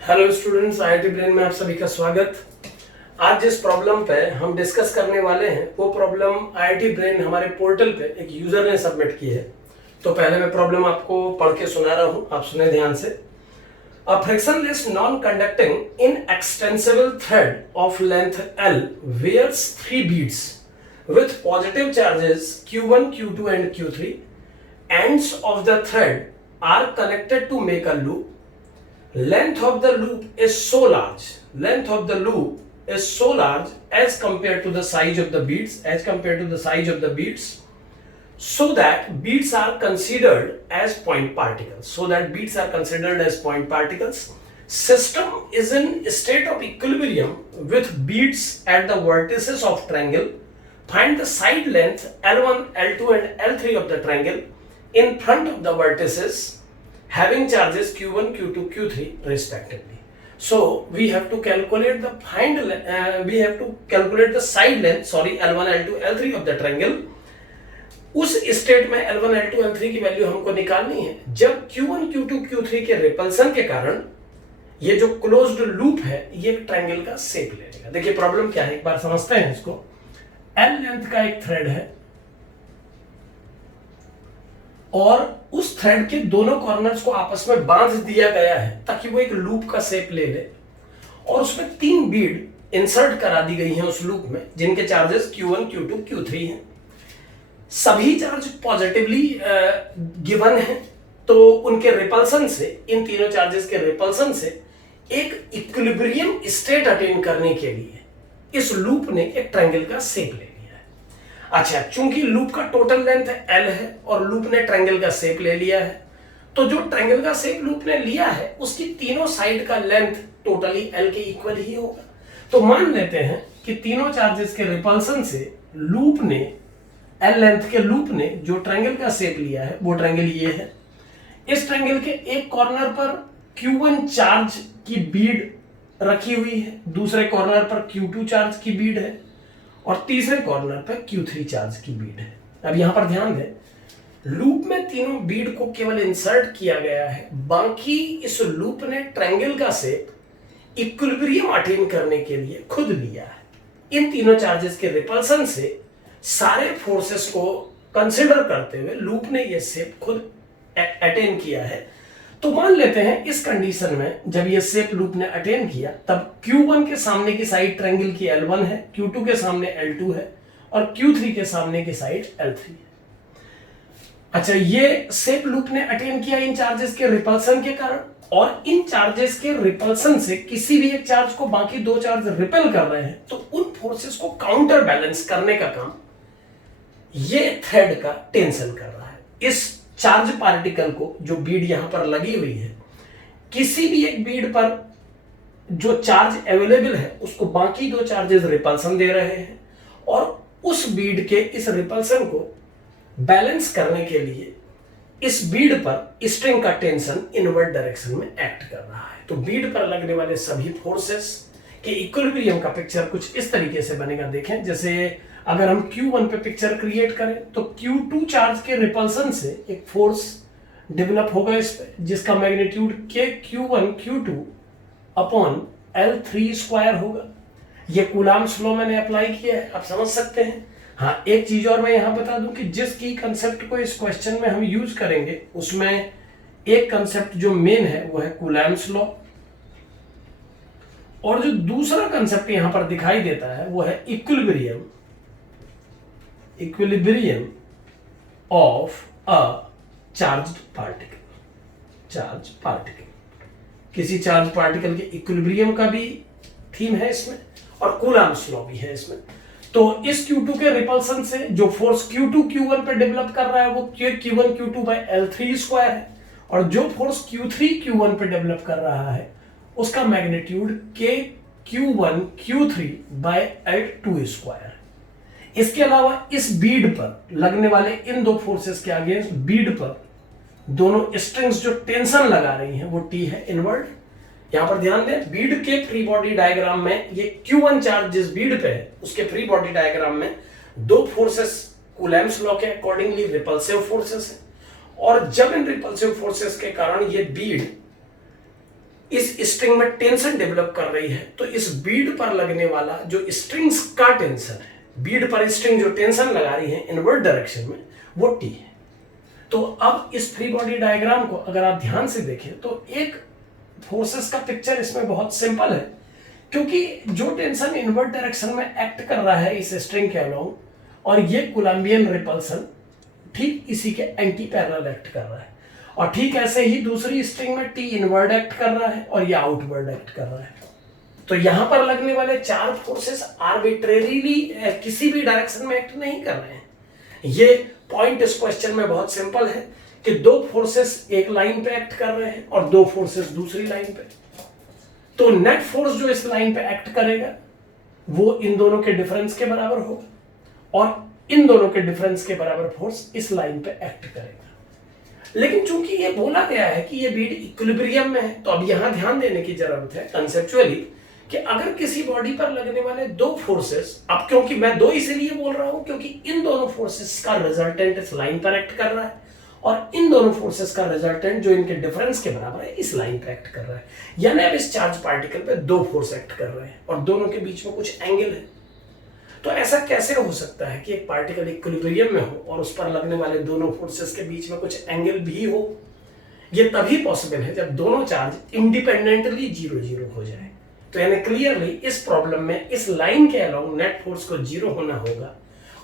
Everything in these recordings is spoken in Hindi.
हेलो स्टूडेंट्स, आईआईटी ब्रेन में आप सभी का स्वागत। आज जिस प्रॉब्लम पे हम डिस्कस करने वाले हैं वो प्रॉब्लम आईआईटी ब्रेन हमारे पोर्टल पे एक यूजर ने सबमिट की है। तो पहले मैं प्रॉब्लम आपको पढ़ के सुना रहा हूं, आप सुने ध्यान से। A frictionless non conducting inextensible thread of length L wears 3 beads with positive charges Q1, Q2 and Q3. Ends of the thread are connected to make a loop. Length of the loop is so large. Length of the loop is so large as compared to the size of the beads. So that beads are considered as point particles. System is in state of equilibrium with beads at the vertices of triangle. Find the side length L1, L2 and L3 of the triangle in front of the vertices having charges Q1, Q2, Q3 respectively. So we have to calculate the side length L1, L2, L3 of the triangle. उस स्टेट में L1, L2, L3 की वैल्यू हमको निकालनी है जब Q1, Q2, Q3 के रिपल्सन के कारण ये जो क्लोज्ड लूप है ये एक ट्रायंगल का शेप ले लेगा। देखिए प्रॉब्लम क्या है, एक बार समझते हैं इसको। L लेंथ का एक थ्रेड है और उस थ्रेड के दोनों कॉर्नर्स को आपस में बांध दिया गया है ताकि वो एक लूप का शेप ले ले, और उसमें 3 बीड इंसर्ट करा दी गई हैं उस लूप में जिनके चार्जेस Q1, Q2, Q3 हैं। सभी चार्ज पॉजिटिवली गिवन है, तो उनके रिपल्सन से, इन तीनों चार्जेस के रिपल्सन से एक इक्विलिब्रियम स्टेट अटेन करने के लिए इस लूप ने एक ट्रायंगल का शेप ले लिया है। अच्छा, चूंकि लूप का टोटल लेंथ L है और लूप ने ट्रायंगल का शेप ले लिया है, तो जो ट्रायंगल का शेप लूप ने लिया है उसकी तीनों साइड का लेंथ टोटली L के इक्वल ही होगा। तो मान लेते हैं कि तीनों चार्जेस के रिपल्सन से लूप ने, L लेंथ के लूप ने जो ट्रायंगल का शेप लिया है वो ट्रायंगल ये है। इस ट्रायंगल के एक कॉर्नर पर Q1 चार्ज की बीड रखी हुई है, दूसरे कॉर्नर पर Q2 चार्ज की बीड है और तीसरे कॉर्नर पर Q3 चार्ज की बीड है। अब यहां पर ध्यान दें, लूप में तीनों बीड को केवल इंसर्ट किया गया है, बाकी इस लूप ने ट्रायंगल का शेप इक्विलिब्रियम अटेन करने के लिए खुद लिया है। इन तीनों चार्जेस के रिपल्सन से सारे फोर्सेस को कंसिडर करते हुए लूप ने यह शेप खुद अटेन किया है। तो मान लेते हैं इस कंडीशन में जब ये शेप लूप ने अटेन किया तब Q1 के सामने की साइड ट्रायंगल की L1 है, Q2 के सामने L2 है और Q3 के सामने की साइड L3 है। अच्छा, ये शेप लूप ने अटेन किया इन चार्जेस के रिपल्सन के कारण, और इन चार्जेस के रिपल्सन से किसी भी एक चार्ज को बाकी दो चार्ज रिपेल कर रहे हैं, तो उन फोर्सेस को काउंटर बैलेंस करने का काम ये थ्रेड का टेंशन कर रहा है। इस चार्ज पार्टिकल को, जो बीड यहां पर लगी हुई है, किसी भी एक बीड पर जो चार्ज अवेलेबल है उसको बाकी दो चार्जेस रिपल्सन दे रहे हैं, और उस बीड के इस रिपल्सन को बैलेंस करने के लिए इस बीड पर स्ट्रिंग का टेंशन इनवर्ट डायरेक्शन में एक्ट कर रहा है। तो बीड पर लगने वाले सभी फोर्सेस के इक्विलिब्रियम का पिक्चर कुछ इस तरीके से बनेगा। देखें, जैसे अगर हम Q1 पे पिक्चर क्रिएट करें तो Q2 चार्ज के रिपल्सन से एक फोर्स डेवलप होगा इस पे, जिसका magnitude Q1 Q2 upon L3 square होगा। ये कूलाम्ब्स लॉ मैंने अप्लाई किया है, आप समझ सकते हैं। हाँ, एक चीज और मैं यहां बता दूं कि जिस की कंसेप्ट को इस क्वेश्चन में हम यूज करेंगे उसमें एक कंसेप्ट जो मेन है वो है कूलाम्ब्स लॉ, और जो दूसरा कंसेप्ट यहां पर दिखाई देता है वो है equilibrium of a charged particle. किसी चार्ज पार्टिकल के इक्विलिब्रियम का भी थीम है इसमें और कूलाम्ब्स लॉ भी है इसमें। तो इस Q2 के रिपल्सन से जो फोर्स Q2 Q1 पे डेवलप कर रहा है वो Q1 Q2 bye L3 square है, और जो फोर्स Q3 Q1 पे डेवलप कर रहा है उसका magnitude Q1 Q3 by L2 square है। इसके अलावा इस बीड पर लगने वाले इन दो फोर्सेस के अगेंस्ट बीड पर दोनों स्ट्रिंग्स जो टेंशन लगा रही हैं वो T है इनवर्ट। यहां पर ध्यान दें, बीड के फ्री बॉडी डायग्राम में ये Q1 चार्ज जिस बीड पे है उसके फ्री बॉडी डायग्राम में दो फोर्सेस कूलम्ब्स लॉ के अकॉर्डिंगली रिपल्सिव फोर्सेस है, और जब इन रिपल्सिव फोर्सेस के कारण ये बीड इस स्ट्रिंग में टेंशन डेवलप कर रही है, तो इस बीड पर लगने वाला जो स्ट्रिंग्स का टेंशन है, बीड पर स्ट्रिंग जो टेंशन लगा रही है इनवर्ट डायरेक्शन में, वो टी है। तो अब इस फ्री बॉडी डायग्राम को अगर आप ध्यान से देखें तो एक फोर्सेस का पिक्चर इसमें बहुत सिंपल है, क्योंकि जो टेंशन इनवर्ट डायरेक्शन में एक्ट कर रहा है इस स्ट्रिंग के अलोंग, और ये कोलंबियन रिपल्सन ठीक इसी के एंटी पैरेलल एक्ट कर रहा है, और ठीक ऐसे ही दूसरी स्ट्रिंग में टी इनवर्ड एक्ट कर रहा है और ये आउटवर्ड एक्ट कर रहा है। तो यहां पर लगने वाले चार फोर्सेस आर्बिट्रेरीली किसी भी डायरेक्शन में एक्ट नहीं कर रहे हैं। ये पॉइंट इस क्वेश्चन में बहुत सिंपल है कि दो फोर्सेस एक लाइन पे एक्ट कर रहे हैं और दो फोर्सेस दूसरी लाइन पे। तो नेट फोर्स जो इस लाइन पे एक्ट करेगा वो इन दोनों के डिफरेंस के बराबर होगा, और इन दोनों के डिफरेंस के बराबर फोर्स इस लाइन पे एक्ट करेगा। लेकिन चूंकि ये बोला गया है कि ये बीड इक्विलिब्रियम में है, तो अब यहां ध्यान देने की जरूरत है कंसेप्चुअली कि अगर किसी बॉडी पर लगने वाले दो फोर्सेस, अब क्योंकि मैं दो इसलिए बोल रहा हूं क्योंकि इन दोनों फोर्सेस का रिजल्टेंट इस लाइन पर एक्ट कर रहा है, और इन दोनों फोर्सेस का रिजल्टेंट जो इनके डिफरेंस के बराबर है इस लाइन पे एक्ट कर रहा है। यानी अब इस चार्ज पार्टिकल पे दो फोर्स एक्ट कर रहे हैं और दोनों के बीच में कुछ एंगल है। तो ऐसा कैसे हो सकता है कि एक पार्टिकल इक्विलिब्रियम में हो और उस पर लगने वाले दोनों फोर्सेस के बीच में कुछ एंगल भी हो? ये तभी पॉसिबल है जब दोनों चार्ज इंडिपेंडेंटली 0-0 हो जाए। तो यानी क्लियरली इस प्रॉब्लम में इस लाइन के अलोंग नेट फोर्स को 0 होना होगा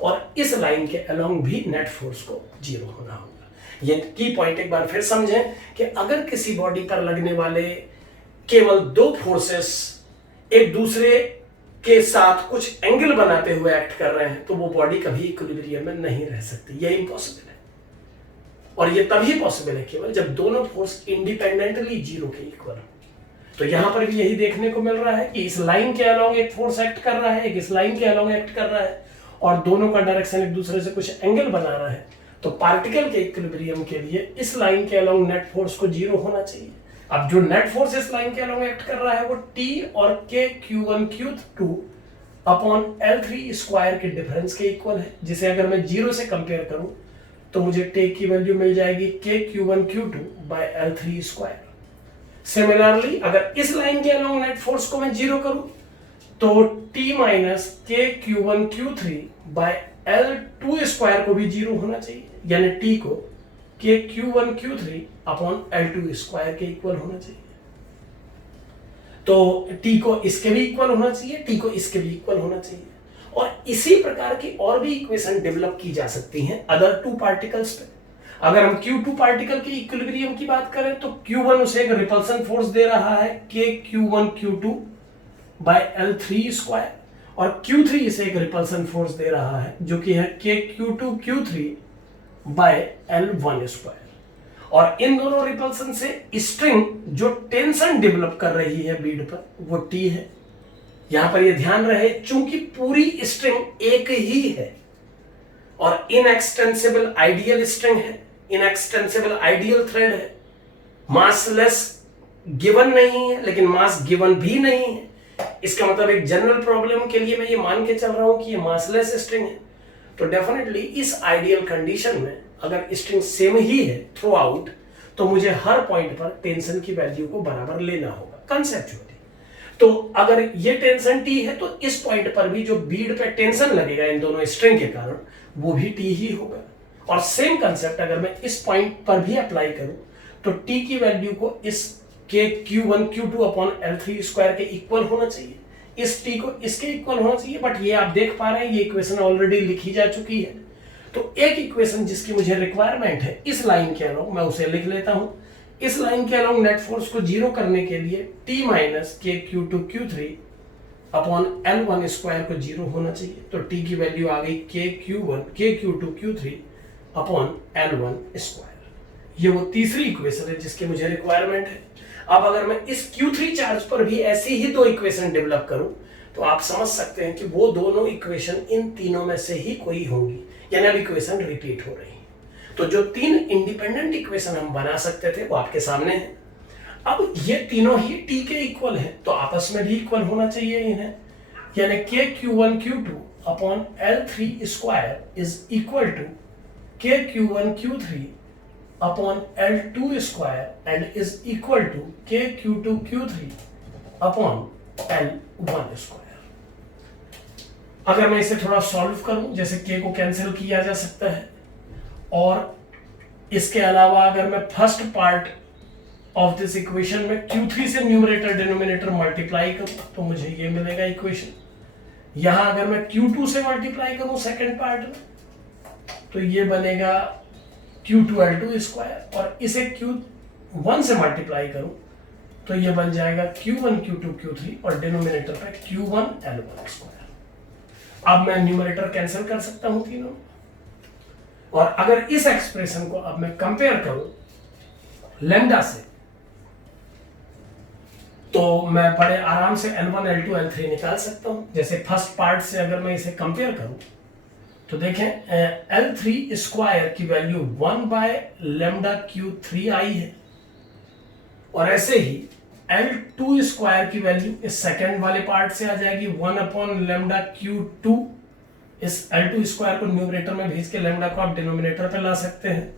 और इस लाइन के अलोंग भी नेट फोर्स को 0 होना होगा। ये की पॉइंट एक बार फिर समझें कि अगर किसी बॉडी पर लगने वाले केवल दो फोर्सेस एक दूसरे के साथ कुछ एंगल बनाते हुए एक्ट कर रहे हैं तो वो बॉडी कभी इक्विलिब्रियम में नहीं रह सकती, ये इम्पॉसिबल है। और ये तभी पॉसिबल है केवल जब दोनों फोर्स इंडिपेंडेंटली 0 के इक्वल हो। तो यहां पर भी यही देखने को मिल रहा है कि इस लाइन के अलोंग एक फोर्स एक्ट कर रहा है, एक इस लाइन के अलोंग एक्ट कर रहा है, और दोनों का डायरेक्शन एक दूसरे से कुछ एंगल बना रहा है। तो पार्टिकल के इक्विलिब्रियम के लिए इस लाइन के अलोंग नेट फोर्स को 0 होना चाहिए। अब जो नेट फोर्स इस लाइन के अलोंग एक्ट कर रहा है वो T और K Q1 Q2 upon L3 square के डिफरेंस के इक्वल है, जिसे अगर मैं 0 से कंपेयर करूं तो मुझे T की वैल्यू मिल जाएगी K Q1 Q2 bye L3 square. Similarly अगर इस लाइन के अलोंग नेट फोर्स को मैं 0 करूं तो T minus K Q1 Q3 by L2 square को भी 0 होना चाहिए, यानी T को K Q1 Q3 upon L2 square के इक्वल होना चाहिए। तो T को इसके भी इक्वल होना चाहिए, T को इसके भी इक्वल होना चाहिए। और इसी प्रकार की और भी इक्वेशन डेवलप की जा सकती हैं अदर टू पार्टिकल्स पे। अगर हम Q2 पार्टिकल के इक्विलिब्रियम की बात करें तो Q1 उसे एक रिपल्सन फोर्स दे रहा है K Q1 Q2 bye L3 square, और Q3 इसे एक रिपल्सन फोर्स दे रहा है जो कि है K Q2 Q3 bye L1 square. और इन दोनों रिपल्सन से स्ट्रिंग जो टेंशन डेवलप कर रही है बीड पर वो T है। यहां पर ये ध्यान रहे चूंकि पूरी स्ट्रिंग एक ही है और इनएक्सटेंसिबल आइडियल स्ट्रिंग है, इनएक्सटेंसिबल आइडियल थ्रेड है, मासलेस गिवन नहीं है लेकिन मास गिवन भी नहीं है। इसका मतलब एक जनरल प्रॉब्लम के लिए मैं ये मान के चल रहा हूं कि ये मासलेस स्ट्रिंग है। तो डेफिनेटली इस आइडियल कंडीशन में अगर स्ट्रिंग सेम ही है थ्रू आउट तो मुझे हर पॉइंट पर टेंशन की वैल्यू को बराबर लेना होगा कंसेप्चुअली। तो अगर ये टेंशन T है तो इस पॉइंट पर भी जो बीड पे टेंशन लगेगा इन दोनों स्ट्रिंग के कारण वो भी T ही होगा। और सेम कंसेप्ट अगर मैं इस पॉइंट पर भी अप्लाई करूं तो T की वैल्यू को इस K Q1 Q2 upon L3 square के इक्वल होना चाहिए, इस T को इसके इक्वल होना चाहिए। बट ये आप देख पा रहे हैं ये इक्वेशन ऑलरेडी लिखी जा चुकी है। तो एक इक्वेशन जिसकी मुझे रिक्वायरमेंट है इस लाइन के अलोंग मैं उसे लिख लेता हूं। इस लाइन के अलोंग नेट फोर्स को 0 करने के लिए T minus K Q2 Q3 upon L1 square को 0 होना चाहिए। तो T की वैल्यू आ गई K Q2 Q3 upon L1 square. ये वो तीसरी इक्वेशन है जिसकी मुझे रिक्वायरमेंट है। अब अगर मैं इस Q3 चार्ज पर भी ऐसी ही दो इक्वेशन डेवलप करूं तो आप समझ सकते हैं कि वो दोनों इक्वेशन इन तीनों में से ही कोई होंगी, यानी अब इक्वेशन रिपीट हो रही है। तो जो तीन इंडिपेंडेंट इक्वेशन हम बना सकते थे वो आपके सामने है। अब ये तीनों ही T के इक्वल है तो आपस में भी इक्वल होना चाहिए इन्हें, यानी K Q1 Q2 upon L3 square is equal to K Q1 Q3 upon L2 square and is equal to KQ2Q3 upon L1 square. अगर मैं इसे थोड़ा सॉल्व करूं, जैसे K को कैंसिल किया जा सकता है, और इसके अलावा अगर मैं first part of this equation में Q3 से न्यूमरेटर डिनोमिनेटर मल्टीप्लाई करूं तो मुझे ये मिलेगा इक्वेशन। यहां अगर मैं Q2 से मल्टीप्लाई करूं सेकेंड पार्ट में तो ये बनेगा Q2L2 स्क्वायर, और इसे Q1 से मल्टीप्लाई करूं तो ये बन जाएगा Q1 Q2 Q3 और डिनोमिनेटर पे Q1 L1 स्क्वायर। अब मैं न्यूमरेटर कैंसिल कर सकता हूं तीनों, और अगर इस एक्सप्रेशन को अब मैं कंपेयर करूं लैम्डा से तो मैं बड़े आराम से L1 L2 L3 निकाल सकता हूं। जैसे फर्स्ट पार्ट से अगर मैं इसे कंपेयर करूं तो देखें L3 स्क्वायर की वैल्यू 1 बाय लैम्डा Q3 आई है, और ऐसे ही L2 स्क्वायर की वैल्यू इस सेकेंड वाले पार्ट से आ जाएगी 1 अपॉन लैम्डा Q2। इस L2 स्क्वायर को न्यूमरेटर में भेज के लैम्डा को आप डिनोमिनेटर पे ला सकते हैं,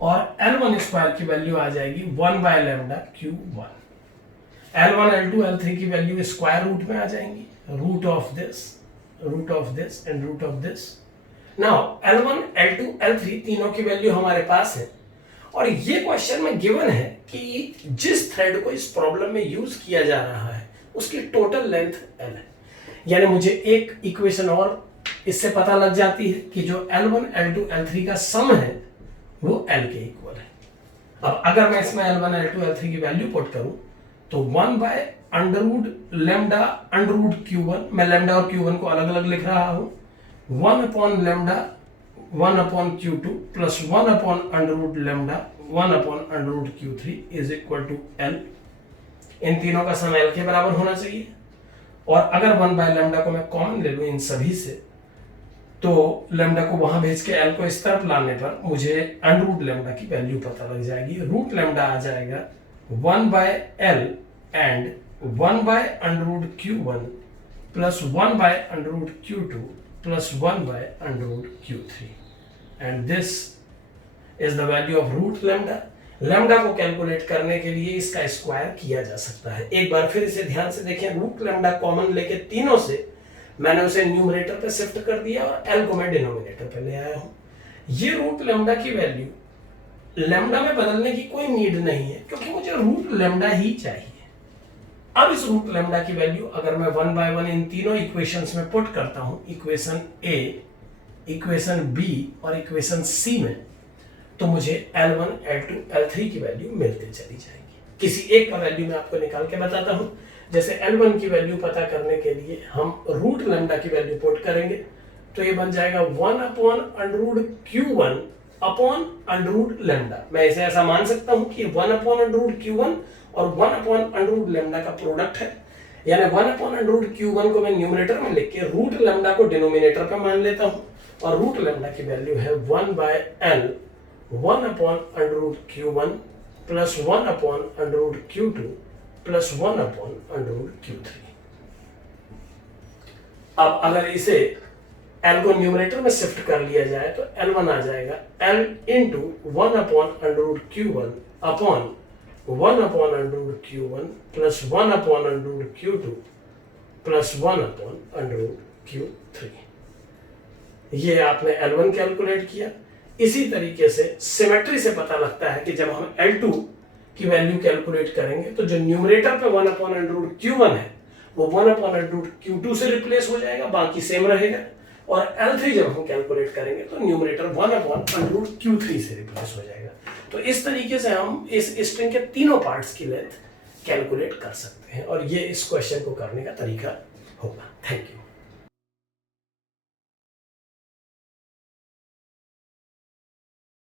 और L1 स्क्वायर की वैल्यू आ जाएगी 1 by lambda Q1। L1 L2 L3 की वैल्यू स्क्वायर रूट में आ जाएंगी, root of this and root of this. Now L1 L2 L3 तीनों की वैल्यू हमारे पास है, और ये क्वेश्चन में गिवन है कि जिस थ्रेड को इस प्रॉब्लम में यूज किया जा रहा है उसकी टोटल लेंथ L है। यानी मुझे एक इक्वेशन और इससे पता लग जाती है कि जो L1 L2 L3 का सम है वो L के इक्वल है। अब अगर मैं इसमें L1 L2 L3 की वैल्यू पुट करूं तो 1 by under root lambda under root Q1, मैं लैम्डा और Q1 को अलग अलग लिख रहा हूं, 1 upon lambda 1 upon Q2 plus 1 upon under root lambda 1 upon under root Q3 is equal to L। इन तीनों का सम L के बराबर होना चाहिए, और अगर 1 बाय लैम्डा को मैं कॉमन ले लूं इन सभी से तो लैम्डा को वहां भेज के L को इस तरफ लाने पर मुझे अंडर रूट लैम्डा की वैल्यू पता लग जाएगी। रूट लैम्डा आ जाएगा 1 by L and 1 by under root Q1 plus 1 by under root Q2 plus 1 by under root Q3, and this is the value of root lambda. Lambda को कैलकुलेट करने के लिए इसका स्क्वायर किया जा सकता है। एक बार फिर इसे ध्यान से देखें, रूट लैम्डा कॉमन लेके तीनों से मैंने उसे न्यूमरेटर पे शिफ्ट कर दिया और L को मैं डिनोमिनेटर पे ले आया हूं। ये रूट लैम्डा की वैल्यू लैम्डा में बदलने की कोई नीड नहीं है, क्योंकि मुझे रूट लैम्डा ही चाहिए। अब इस रूट लैम्डा की वैल्यू अगर मैं 1 बाय 1 इन तीनों इक्वेशंस में पुट करता हूं, इक्वेशन A, इक्वेशन B और इक्वेशन C में, तो मुझे L1 L2 L3 की वैल्यू मिलती चली जाएगी। किसी एक का वैल्यू मैं आपको निकाल के बताता हूं। जैसे L1 की वैल्यू पता करने के लिए हम रूट लैम्डा की वैल्यू पुट करेंगे तो ये बन जाएगा 1 upon under root Q1 upon under root lambda. मैं इसे ऐसा मान सकता हूं कि 1 अपॉन अंडर रूट Q1 और 1 अपॉन अंडर रूट लैम्डा का प्रोडक्ट है, यानी 1 अपॉन अंडर रूट Q1 को मैं न्यूमरेटर में लिख के रूट लैम्डा को डिनोमिनेटर पे मान लेता हूं, और रूट लैम्डा की वैल्यू है 1 by L 1 upon under root Q1 plus 1 upon under root Q2 plus 1 upon under root Q3। अब अगर इसे L को न्यूमरेटर में शिफ्ट कर लिया जाए तो L1 आ जाएगा L into 1 upon under root Q1 upon 1 upon under root Q1 plus 1 upon under root Q2 plus 1 upon under root Q3। ये आपने L1 कैलकुलेट किया। इसी तरीके से सिमेट्री से पता लगता है कि जब हम L2 की वैल्यू कैलकुलेट करेंगे तो जो न्यूमरेटर पे 1 अपॉन अंडर रूट Q1 है वो 1 अपॉन अंडर रूट Q2 से रिप्लेस हो जाएगा, बाकी सेम रहेगा, और L3 जब हम कैलकुलेट करेंगे तो numerator 1 upon under root Q3 से रिप्लेस हो जाएगा। तो इस तरीके से हम इस स्ट्रिंग के तीनों पार्ट्स की लेंथ कैलकुलेट कर सकते हैं, और ये इस क्वेश्चन को करने का तरीका होगा। Thank you.